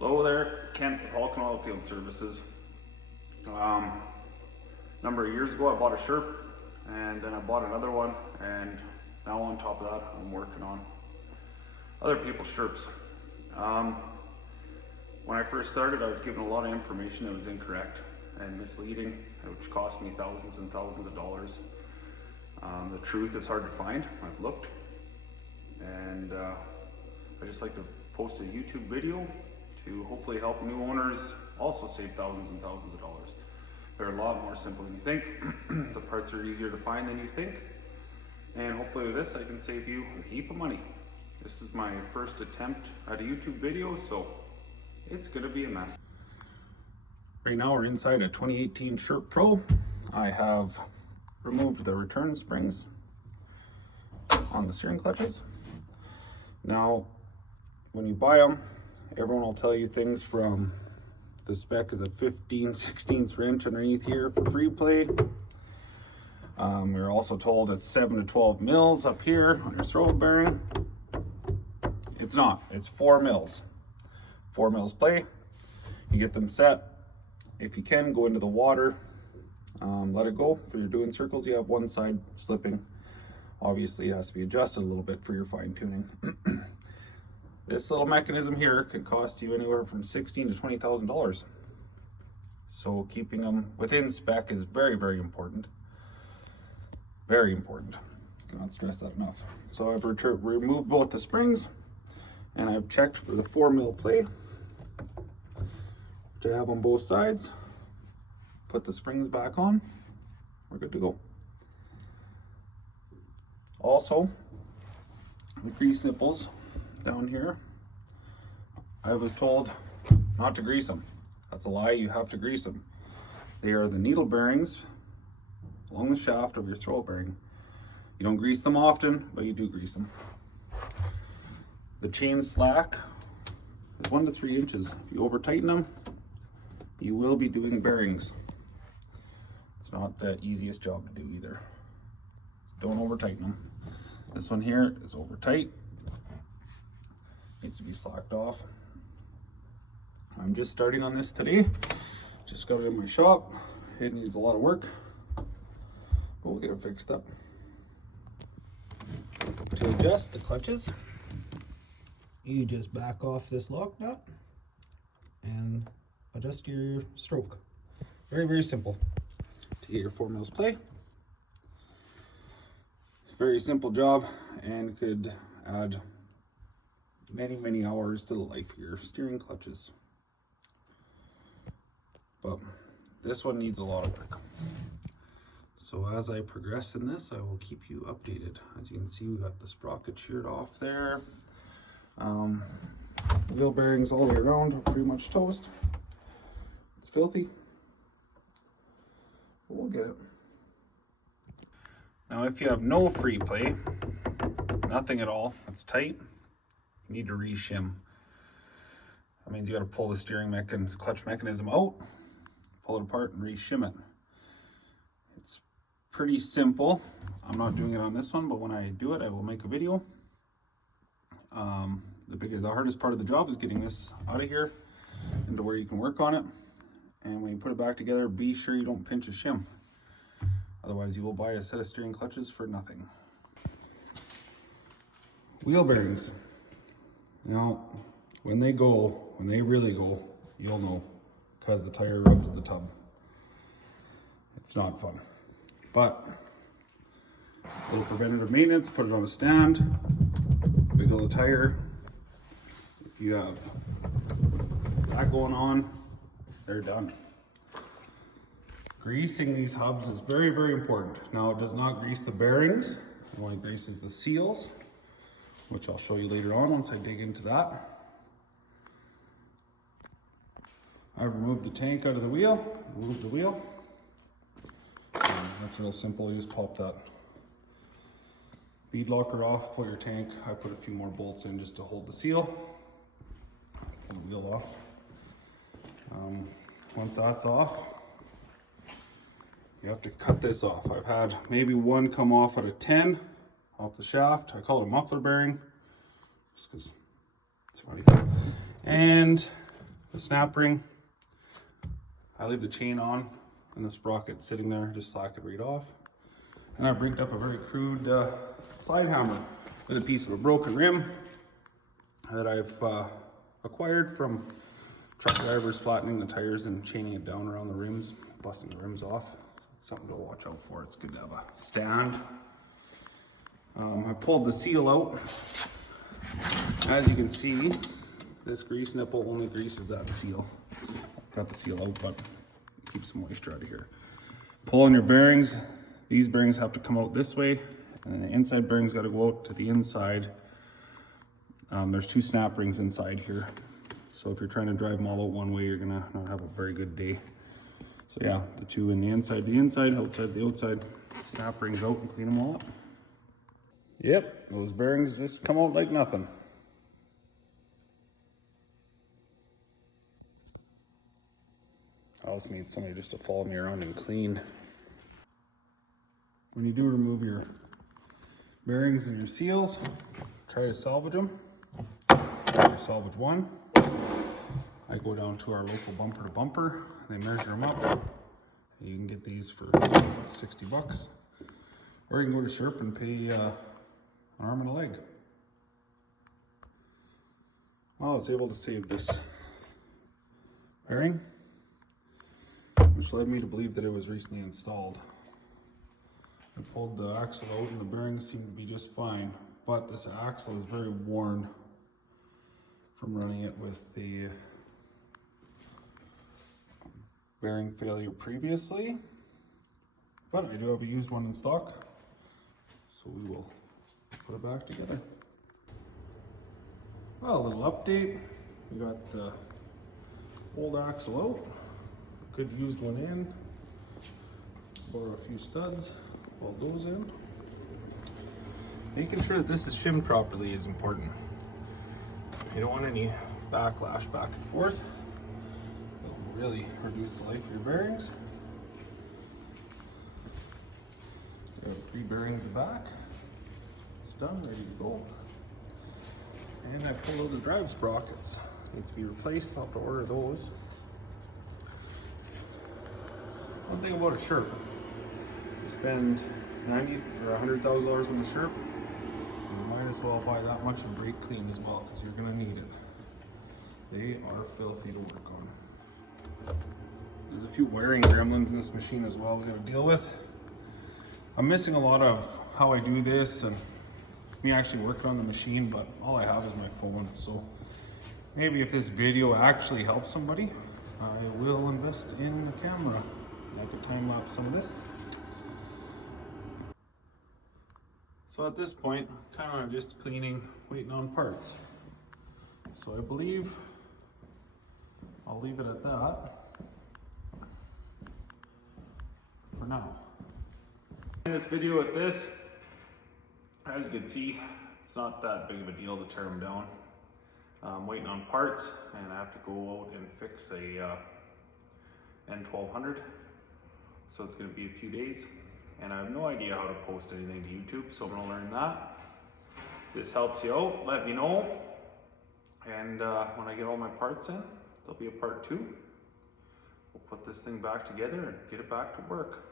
Hello there, Kent with Hulk Oil Field Services. Number of years ago I bought a Sherp, and then I bought another one, and now on top of that I'm working on other people's Sherps. When I first started I was given a lot of information that was incorrect and misleading, which cost me thousands and thousands of dollars. The truth is hard to find. I've looked, and I just like to post a YouTube video to hopefully help new owners also save thousands and thousands of dollars. They're a lot more simple than you think. The parts are easier to find than you think, and hopefully with this I can save you a heap of money. This is my first attempt at a YouTube video, so it's gonna be a mess. Right now we're inside a 2018 Sherp Pro. I have removed the return springs on the steering clutches. Now, when you buy them, everyone will tell you things from the spec is a 15/16 inch underneath here for free play. You're also told it's 7 to 12 mils up here on your throttle bearing. It's not, it's 4 mils. 4 mils play. You get them set. If you can, go into the water, let it go. If you're doing circles, you have one side slipping. Obviously it has to be adjusted a little bit for your fine tuning. This little mechanism here can cost you anywhere from $16,000 to $20,000. So keeping them within spec is very, very important. Very important. Cannot stress that enough. So I've removed both the springs, and I've checked for the 4 mil play, which I have on both sides. Put the springs back on. We're good to go. Also, the grease nipples down here, I was told not to grease them. That's a lie. You have to grease them. They are the needle bearings along the shaft of your throw bearing. You don't grease them often, but you do grease them. The chain slack is 1 to 3 inches. If you over tighten them, you will be doing bearings. It's not the easiest job to do either. So don't over tighten them. This one here is over tight. Needs to be slacked off. I'm just starting on this today. Just got it in my shop. It needs a lot of work, but we'll get it fixed up. To adjust the clutches, you just back off this lock nut and adjust your stroke. Very, very simple to get your 4 mils play. Very simple job, and could add many, many hours to the life of your steering clutches. But this one needs a lot of work. So as I progress in this, I will keep you updated. As you can see, we got the sprocket sheared off there. Wheel bearings all the way around are pretty much toast. It's filthy. But we'll get it. Now if you have no free play, nothing at all, it's tight, you need to re-shim. That means you got to pull the steering clutch mechanism out, pull it apart and re-shim it. It's pretty simple. I'm not doing it on this one, but when I do it, I will make a video. The hardest part of the job is getting this out of here into where you can work on it. And when you put it back together, be sure you don't pinch a shim. Otherwise you will buy a set of steering clutches for nothing. Wheel bearings. Now, when they really go, you'll know, because the tire rubs the tub. It's not fun. But a little preventative maintenance, put it on a stand, wiggle the tire. If you have that going on, they're done. Greasing these hubs is very, very important. Now, it does not grease the bearings. It only greases the seals, which I'll show you later on once I dig into that. I've removed the tank out of the wheel, removed the wheel. That's real simple. You just pop that bead locker off, pull your tank. I put a few more bolts in just to hold the seal. Pull the wheel off. Once that's off, you have to cut this off. I've had maybe one come off at a 10 off the shaft. I call it a muffler bearing just because it's funny. And The snap ring, I leave the chain on and the sprocket sitting there, just slack it right off. And I've rigged up a very crude slide hammer with a piece of a broken rim that I've acquired from truck drivers flattening the tires and chaining it down around the rims, busting the rims off. So it's something to watch out for. It's good to have a stand. I pulled the seal out. As you can see, this grease nipple only greases that seal. Got the seal out, but keeps some moisture out of here. Pull on your bearings. These bearings have to come out this way, and then the inside bearings got to go out to the inside. There's 2 snap rings inside here. So if you're trying to drive them all out one way, you're gonna not have a very good day. So yeah, the 2 in the inside, outside, the outside. Snap rings out and clean them all up. Yep, those bearings just come out like nothing. I also need somebody just to follow me around and clean. When you do remove your bearings and your seals, try to salvage them. Salvage one. I go down to our local bumper to bumper. They measure them up. You can get these for about 60 bucks. Or you can go to Sherp and pay an arm and a leg. Well, I was able to save this bearing, which led me to believe that it was recently installed. I pulled the axle out and the bearings seem to be just fine, but this axle is very worn from running it with the bearing failure previously. But I do have a used one in stock, so we will put it back together. Well, a little update. We got the old axle out, good used one in, borrow a few studs, weld those in. Making sure that this is shimmed properly is important. You don't want any backlash back and forth. It'll really reduce the life of your bearings. Re-bearing the back. It's done, ready to go. And I pulled out the drive sprockets. Needs to be replaced. I'll have to order those. One thing about a Sherp, you spend $90,000 or $100,000 on the Sherp, you might as well buy that much and brake clean as well, because you're going to need it. They are filthy to work on. There's a few wiring gremlins in this machine as well we got to deal with. I'm missing a lot of how I do this and me actually working on the machine, but all I have is my phone. So maybe if this video actually helps somebody, I will invest in the camera. I could time lapse some of this. So at this point, kind of just cleaning, waiting on parts. So I believe I'll leave it at that for now. In this video with this, as you can see, it's not that big of a deal to tear them down. I'm waiting on parts, and I have to go out and fix a N1200. So it's going to be a few days, and I have no idea how to post anything to YouTube, so I'm going to learn that. If this helps you out, let me know, and when I get all my parts in, there'll be a part 2. We'll put this thing back together and get it back to work.